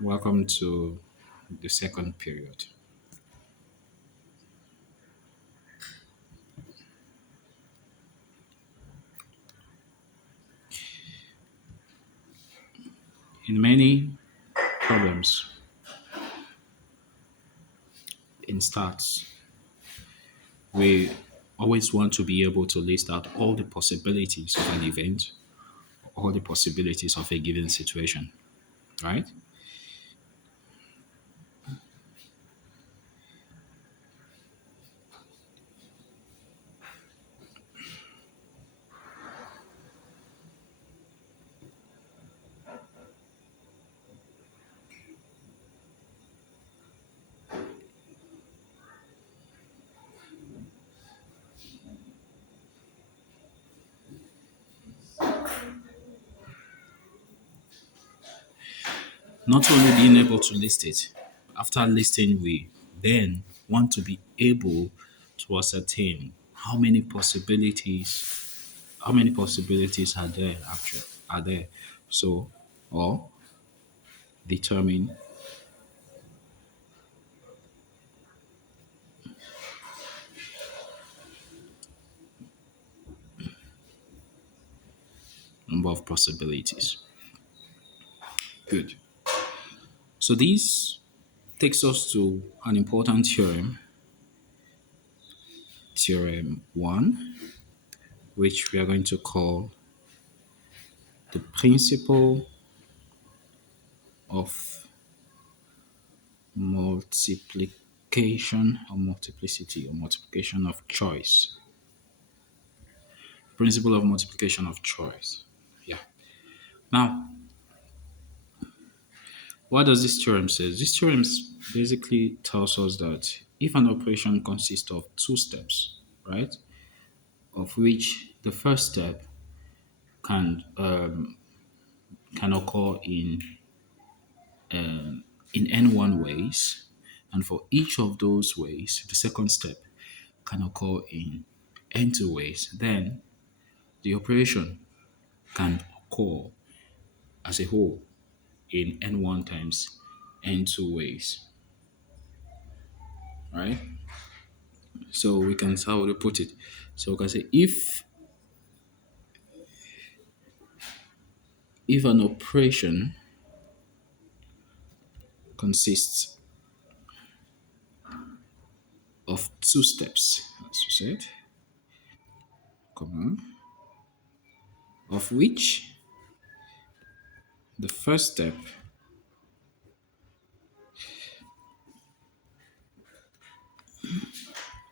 Welcome to the second period. In many problems in stats, we always want to be able to list out all the possibilities of an event, all the possibilities of a given situation, right? Not only being able to list it, after listing, we then want to be able to ascertain how many possibilities are there actually are there. So, or determine number of possibilities. Good. So this takes us to an important theorem, theorem 1, which we are going to call the principle of multiplication or multiplicity or multiplication of choice. Principle of multiplication of choice. Yeah. Now, what does this theorem say? This theorem basically tells us that if an operation consists of two steps, right, of which the first step can can occur in n1 ways, and for each of those ways, the second step can occur in n2 ways, then the operation can occur as a whole in n1 times n2 ways, right? So we can how to put it. So we can say if an operation consists of two steps, as you said, comma, of which the first step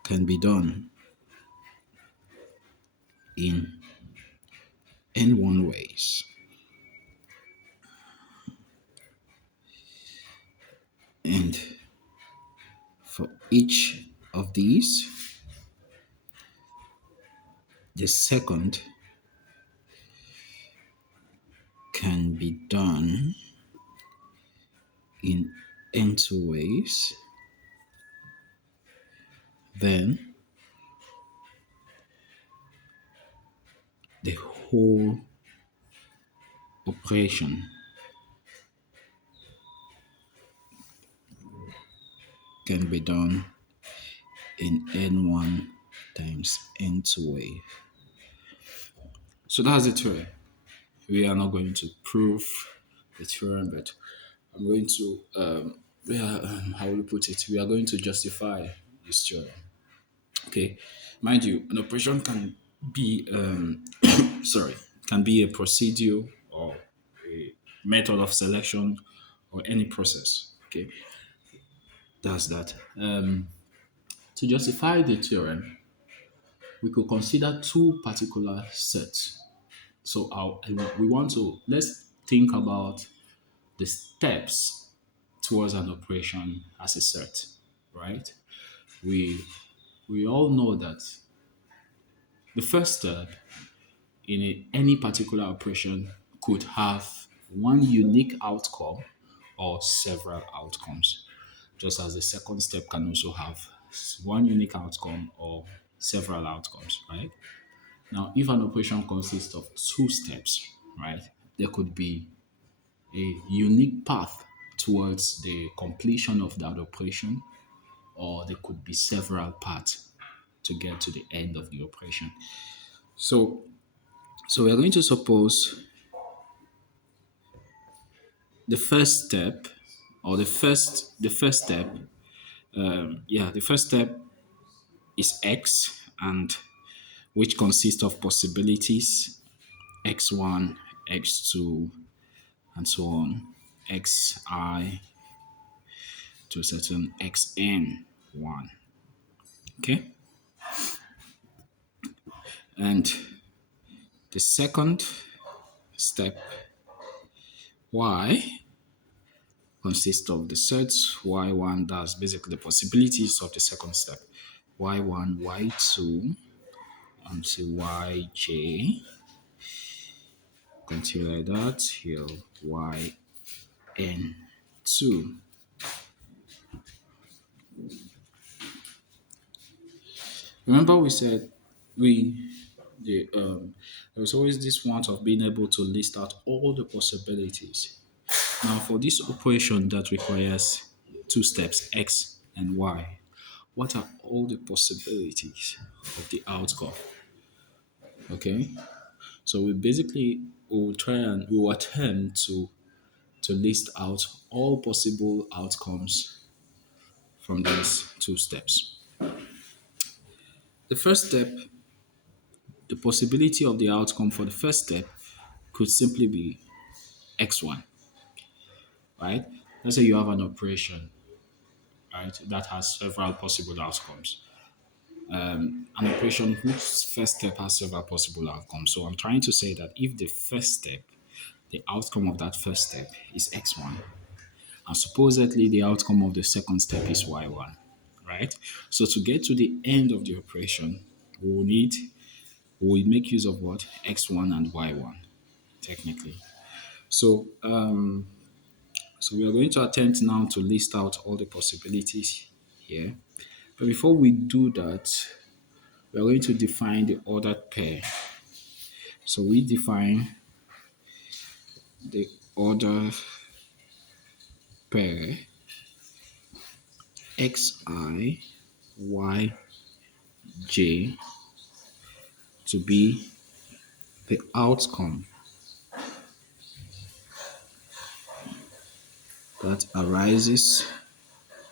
can be done in n1 ways, and for each of these, the second can be done in n2 ways, then the whole operation can be done in n1 times n2 way. So that's the theorem. We are not going to prove the theorem, but I'm going to, how will you put it? We are going to justify this theorem. Okay, mind you, an operation can be, sorry, can be a procedure or a method of selection or any process. Okay, that's that. To justify the theorem, we could consider two particular sets. So we want to let's think about the steps towards an operation as a set, right? We we all know that the first step in any particular operation could have one unique outcome or several outcomes, just as the second step can also have one unique outcome or several outcomes, right? Now, if an operation consists of two steps, right, there could be a unique path towards the completion of that operation, or there could be several parts to get to the end of the operation. So, so we are going to suppose the first step, or the first step, the first step is x, and which consists of possibilities x1, x2, and so on, xi to a certain xn1. Okay, and the second step y consists of the sets y1, that's basically the possibilities of the second step, y1, y2, until yj, continue like that here, yn2. Remember we said we there was always this want of being able to list out all the possibilities. Now for this operation that requires two steps, x and y, what are all the possibilities of the outcome? Okay, so we will try and we will attempt to list out all possible outcomes from these two steps. The first step, the possibility of the outcome for the first step could simply be x1, right? Let's say you have an operation, right, that has several possible outcomes. An operation whose first step has several possible outcomes. So I'm trying to say that if the first step, the outcome of that first step is x1, and supposedly the outcome of the second step is y1, right? So to get to the end of the operation, we will make use of what? X1 and y1, technically. So, so we are going to attempt now to list out all the possibilities here. But before we do that, we are going to define the ordered pair. So we define the ordered pair xi, yj to be the outcome that arises,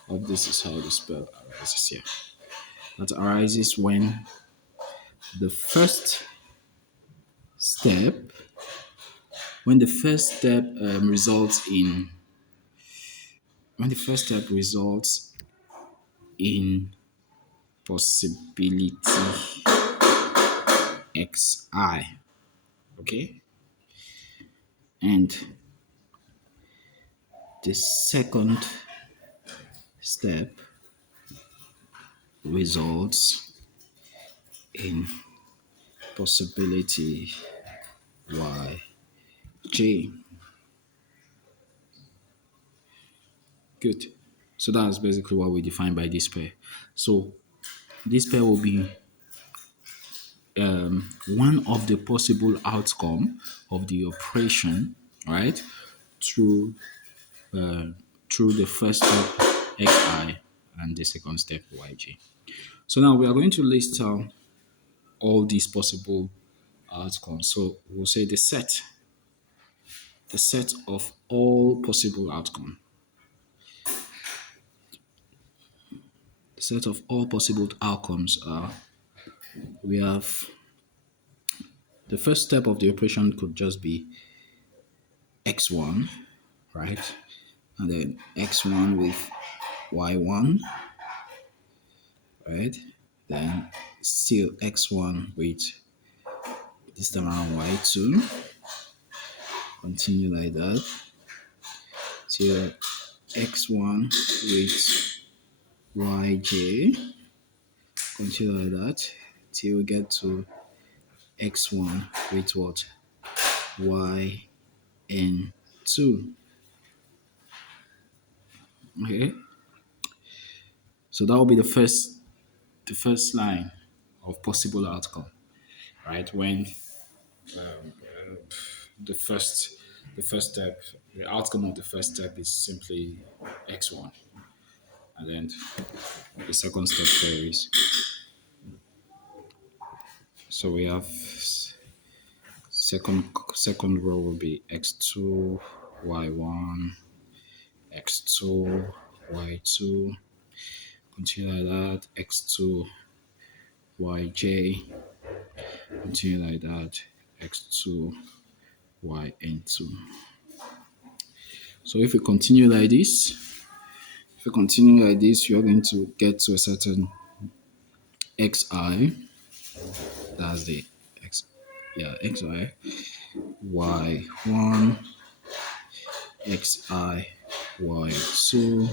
of this is how the spell arises here, that arises when the first step, results in, when the first step results in possibility xi, okay, and the second step results in possibility yj. Good. So that's basically what we define by this pair. So this pair will be one of the possible outcome of the operation, right? Through through the first step xi and the second step yj. So now we are going to list all these possible outcomes. So we'll say the set of all possible outcomes. The set of all possible outcomes are, we have the first step of the operation could just be x1, right? And then x1 with y1, right? Then still x1 with this time around y2. Continue like that till x1 with yj. Continue like that till we get to x1 with what? yn2. Okay, so that will be the first line of possible outcome, right? When the first The first step, the outcome of the first step is simply x1, and then the second step varies. So we have second row will be x2, y1, x2, y2, continue like that, x2, yj, continue like that, x2, yn2. So if we continue like this, you're going to get to a certain xi, that's the x, yeah, xi, y1, xi, y2,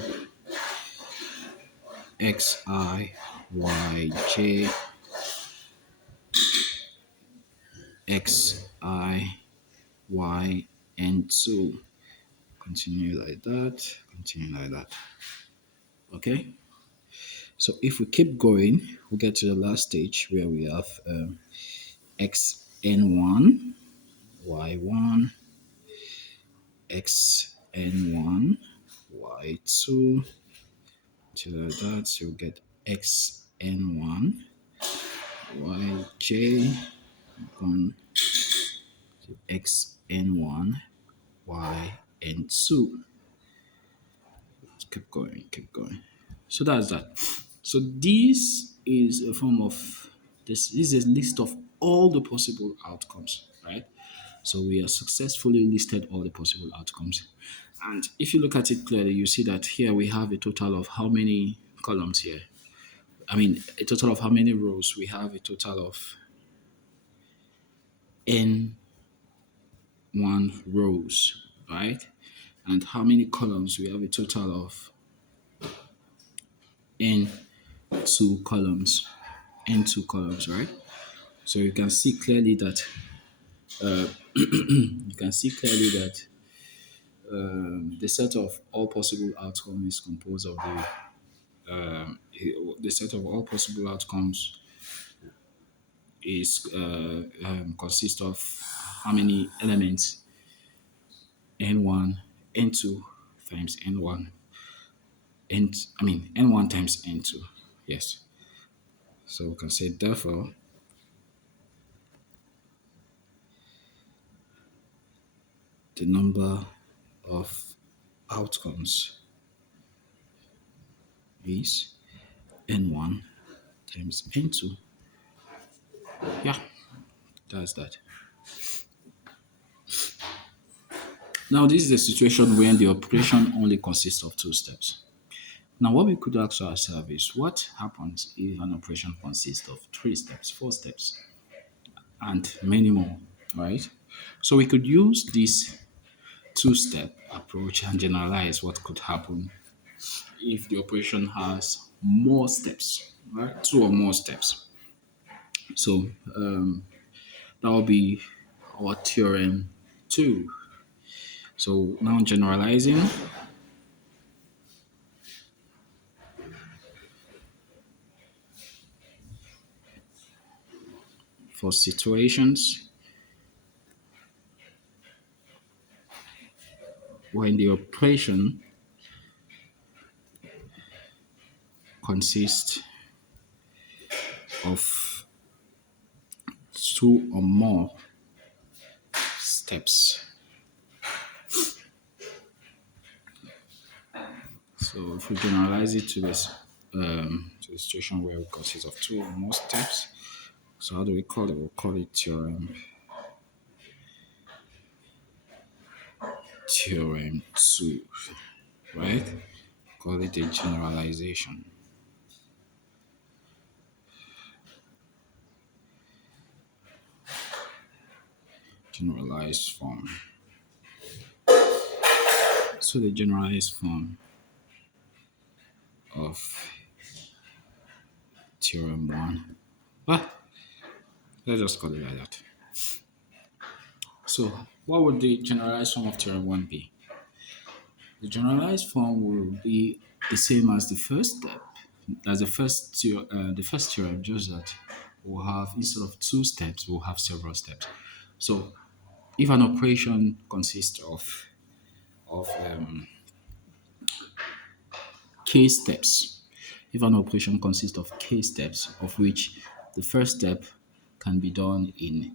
xi, yj, xi, yn2. Continue like that, continue like that. Okay? So if we keep going, we get to the last stage where we have xn1, y1, xn1, y2, to like that. So you get xn1, yj, on to xn1, yn2. Keep going, keep going. So that's that. So this is a form of this is a list of all the possible outcomes, right? So we have successfully listed all the possible outcomes. And if you look at it clearly, you see that here we have a total of how many columns here? I mean, a total of how many rows? We have a total of n1 rows, right? And how many columns? We have a total of n2 columns, n2 columns, right? So you can see clearly that the set of all possible outcomes is composed of the set of all possible outcomes is consists of how many elements? N1, N2 times N1, N1 times N2. Yes. So we can say therefore the number of outcomes is N1 times N2. Yeah, that's that. Now, this is a situation where the operation only consists of two steps. Now, what we could ask ourselves is what happens if an operation consists of three steps, four steps, and many more, right? So we could use this two-step approach and generalize what could happen if the operation has more steps, right? Two or more steps. So that will be our theorem two. So now generalizing for situations when the operation consists of two or more steps. So if we generalize it to the situation where it consists of two or more steps, so how do we call it? We'll call it theorem two, right? Call it a generalization. Generalized form. So the generalized form of theorem one. Ah, let's just call it like that. So what would the generalized form of theorem one be? The generalized form will be the same as the first step, as the first theorem, just that we'll have instead of two steps, we'll have several steps. So if an operation consists of k steps, if an operation consists of k steps, of which the first step can be done in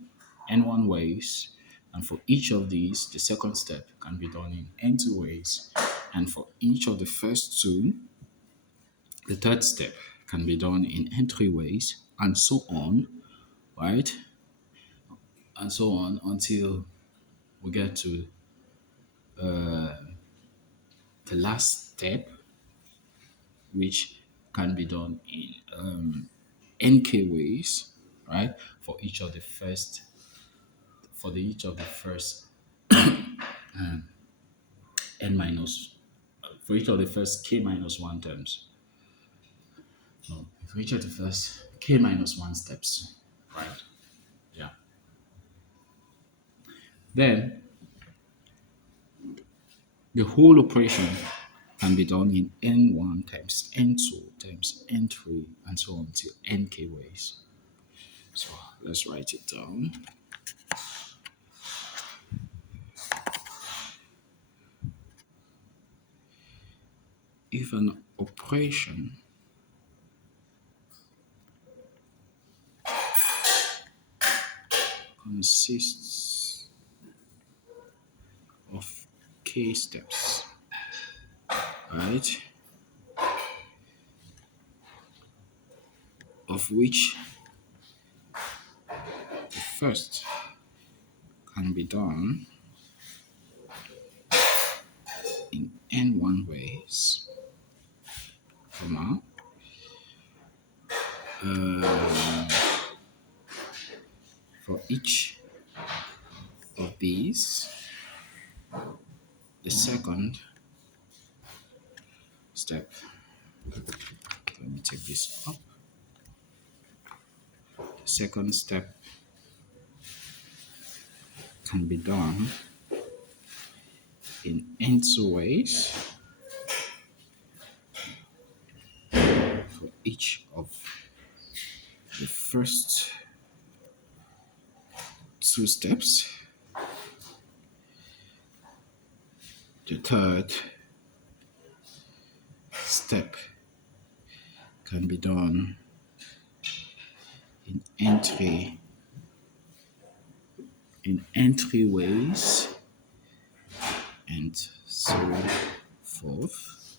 n1 ways, and for each of these, the second step can be done in n2 ways, and for each of the first two, the third step can be done in n3 ways, and so on, right? And so on until we get to the last step, which can be done in nk ways, right? For each of the first, each of the first n minus, for each of the first k minus one terms. No, for each of the first k minus one steps, right? Yeah. Then the whole operation can be done in n1 times n2 times n3 and so on till nk ways. So let's write it down. If an operation consists of k steps, right, of which the first can be done in n1 ways, comma, for each of these, the second step, let me take this up, the second step can be done in n2 ways for each of the first two steps. The third step can be done in n3 ways and so forth,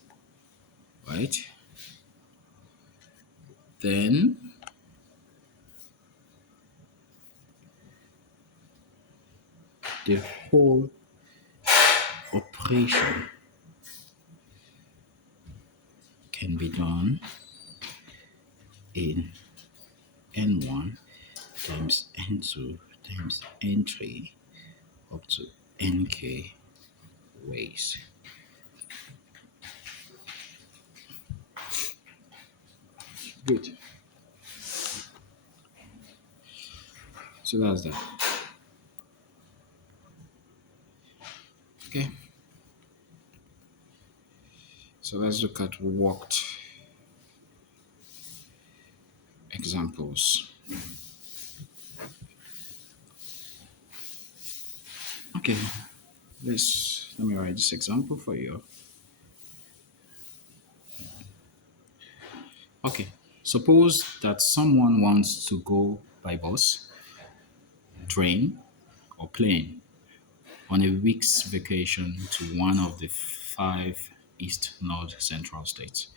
right? Then the whole operation can be done in n1 times n2 times n3 up to nk ways. Good. So that's that. Okay. So let's look at worked examples. Okay, let me write this example for you. Okay, suppose that someone wants to go by bus, train, or plane on a week's vacation to one of the five East, North, Central states.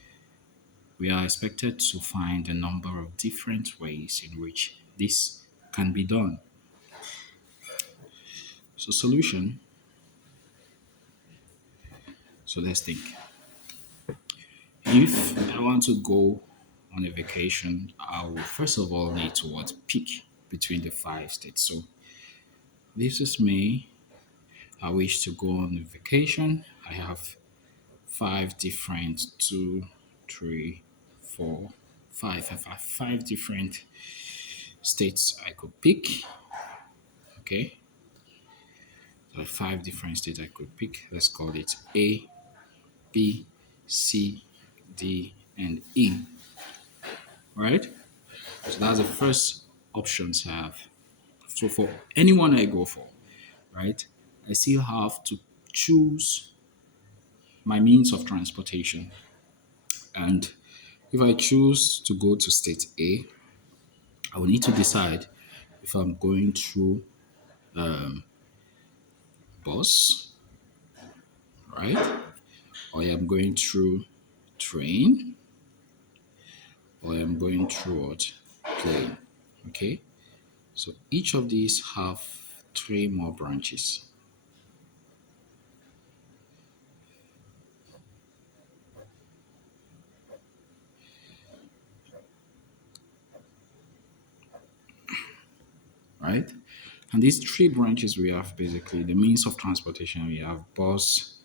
We are expected to find a number of different ways in which this can be done. So solution, so let's think. If I want to go on a vacation, I will first of all need to what? Pick between the five states. So this is me. I wish to go on a vacation. I have five different, two, three, four, five. I have five different states I could pick. Okay. So five different states I could pick. Let's call it A, B, C, D, and E. Right? So that's the first options I have. So for anyone I go for, right? I still have to choose my means of transportation. And if I choose to go to state A, I will need to decide if I'm going through bus, right? Or I'm going through train, or I'm going through what? Plane. Okay? So each of these have three more branches, right? And these three branches we have basically the means of transportation. We have bus,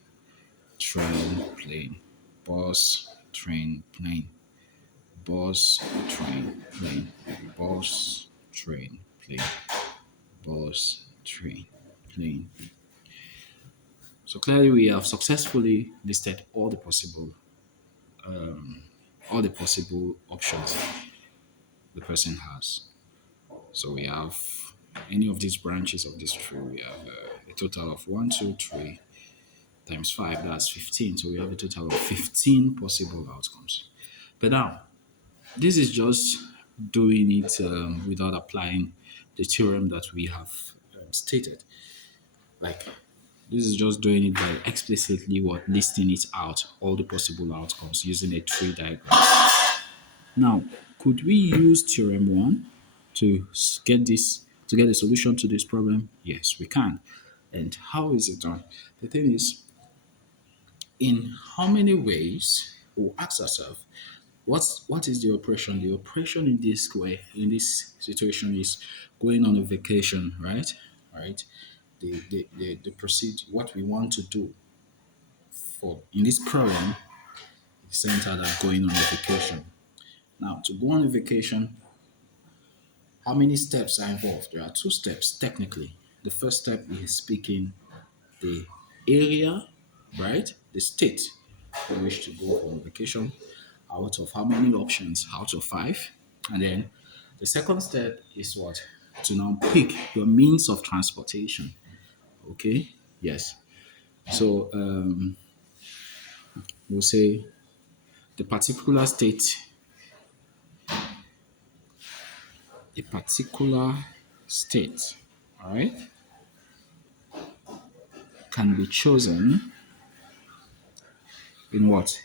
train, plane. Bus, train, plane. Bus, train, plane. Bus, train, plane. Bus, train, plane. So clearly we have successfully listed all the possible options the person has. So we have any of these branches of this tree, we have a total of 1, 2, 3 times 5, that's 15. So we have a total of 15 possible outcomes. But now, this is just doing it without applying the theorem that we have stated. Like, this is just doing it by explicitly what listing it out, all the possible outcomes using a tree diagram. Now, could we use theorem one to get a solution to this problem? Yes, we can. And how is it done? The thing is, in how many ways we'll ask ourselves, what is the operation? The operation in this way, in this situation, is going on a vacation, right? Right. The proceed what we want to do for in this problem is centered at going on a vacation. Now, to go on a vacation, how many steps are involved? There are two steps technically. The first step is picking the area, right? The state you wish to go on vacation out of how many options? Out of five. And then the second step is what? To now pick your means of transportation. Okay? Yes. So we'll say the particular state, a particular state, all right, can be chosen in what?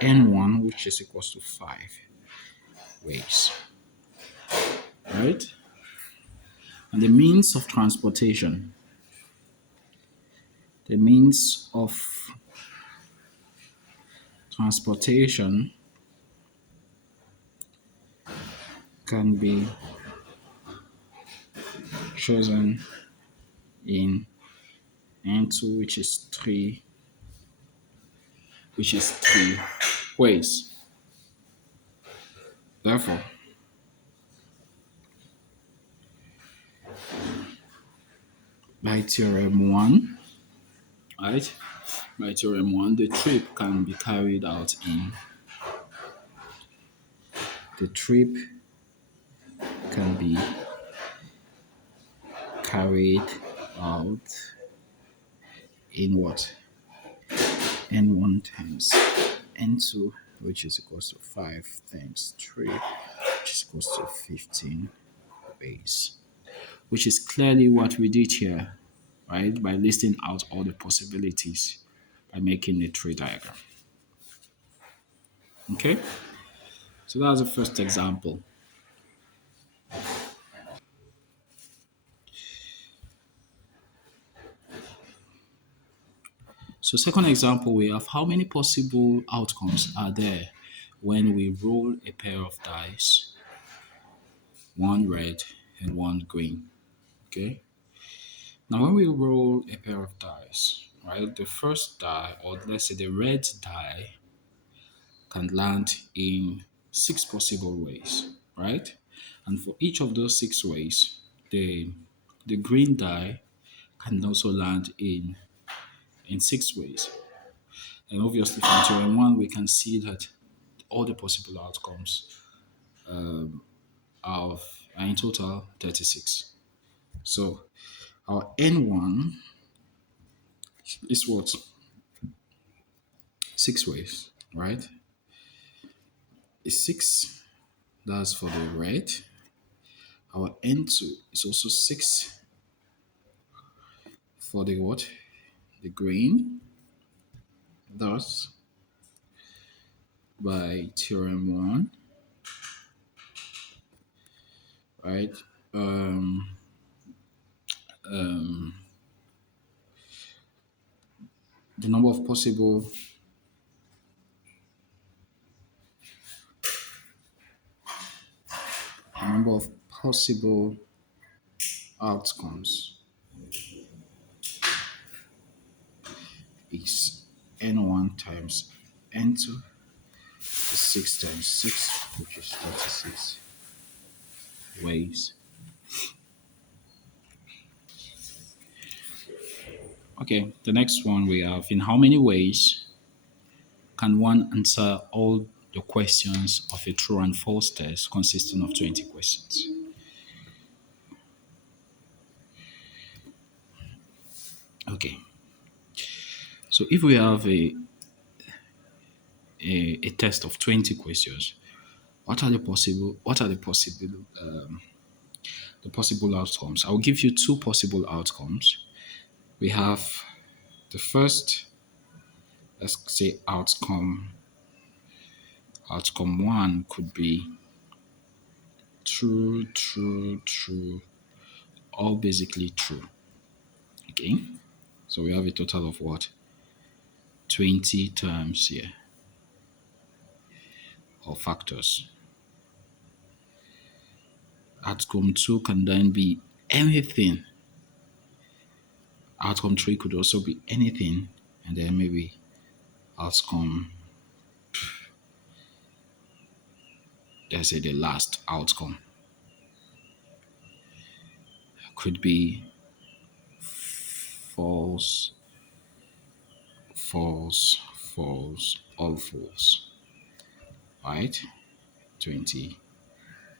N1, which is equals to 5 ways, right? And the means of transportation can be chosen in N2, which is three ways. Therefore, by theorem one, right? By theorem one, the trip can be carried out in what? N1 times N2, which is equals to 5 times 3, which is equals to 15 ways. Which is clearly what we did here, right? By listing out all the possibilities by making a tree diagram. Okay? So that's the first example. So second example, we have how many possible outcomes are there when we roll a pair of dice, one red and one green. Okay? Now when we roll a pair of dice, right, the first die, or let's say the red die, can land in six possible ways, right? And for each of those six ways, the green die can also land in six ways. And obviously from theorem one, we can see that all the possible outcomes of are in total 36. So Our n1 is what? 6 ways, right? It's 6. That's for the red. Our n2 is also 6 for the what? The green. Thus, by theorem 1, right? Um, the number of possible the number of possible outcomes is n1 times n2 is 6 times 6, which is 36 ways. Okay, the next one we have, in how many ways can one answer all the questions of a true and false test consisting of 20 questions? Okay, so if we have a test of 20 questions, what are the possible outcomes? I'll give you two possible outcomes. We have the first, let's say outcome one could be true, true, true, all basically true. Okay. So we have a total of what? 20 terms here or factors. Outcome two can then be anything. Outcome three could also be anything. And then maybe outcome, let's say the last outcome could be false, false, false, all false. Right? 20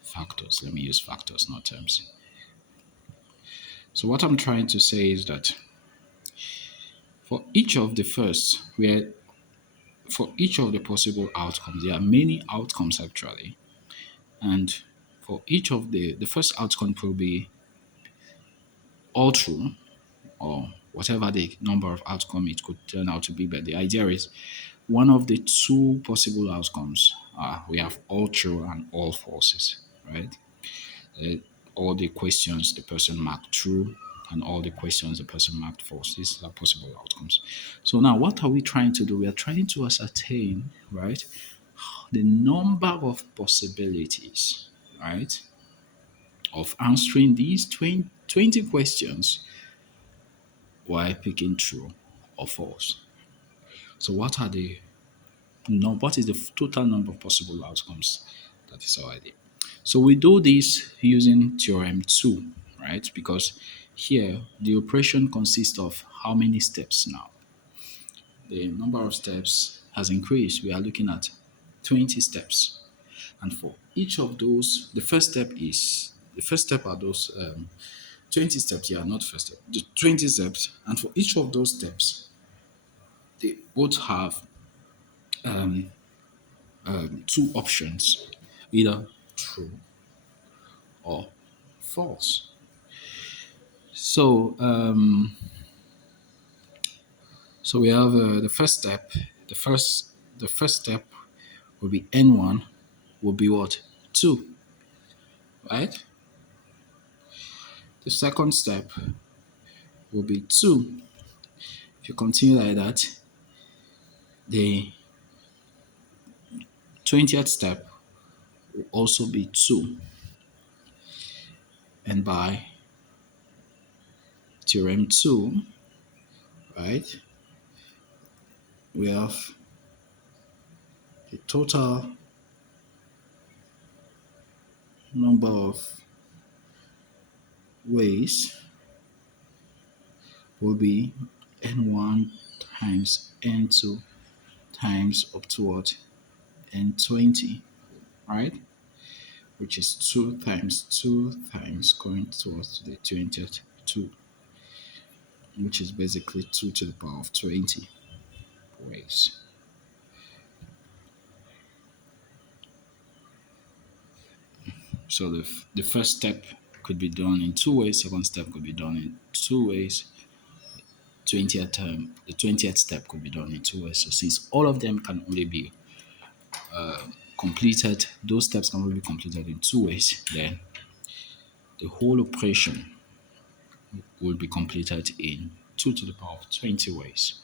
factors. Let me use factors, not terms. So what I'm trying to say is that for each of the first, where for each of the possible outcomes, there are many outcomes actually. And for each of the first outcome will be all true or whatever the number of outcome it could turn out to be. But the idea is one of the two possible outcomes are we have all true and all falses, right? Uh, all the questions the person marked true and all the questions the person marked false. These are possible outcomes. So now what are we trying to do? We are trying to ascertain, right, the number of possibilities, right, of answering these 20 questions while picking true or false. So what is the total number of possible outcomes? That is our idea. So we do this using theorem 2, right? Because here the operation consists of how many steps now? The number of steps has increased. We are looking at 20 steps. And for each of those, the first step are those 20 steps, yeah, not first step, the 20 steps. And for each of those steps, they both have two options, either true or false. So, so we have the first step. The first step will be n1 will be what? 2, right? The second step will be 2. If you continue like that, the 20th step will also be 2. And by theorem 2, right, we have the total number of ways will be n1 times n2 times up to what? N20, right? Which is 2 times 2 times going towards the 20th 2. which is basically 2 to the power of 20 ways. So the first step could be done in 2 ways, second step could be done in 2 ways, 20th step could be done in 2 ways. So since all of them can only be completed, those steps can only be completed in 2 ways, then the whole operation will be completed in 2 to the power of 20 ways.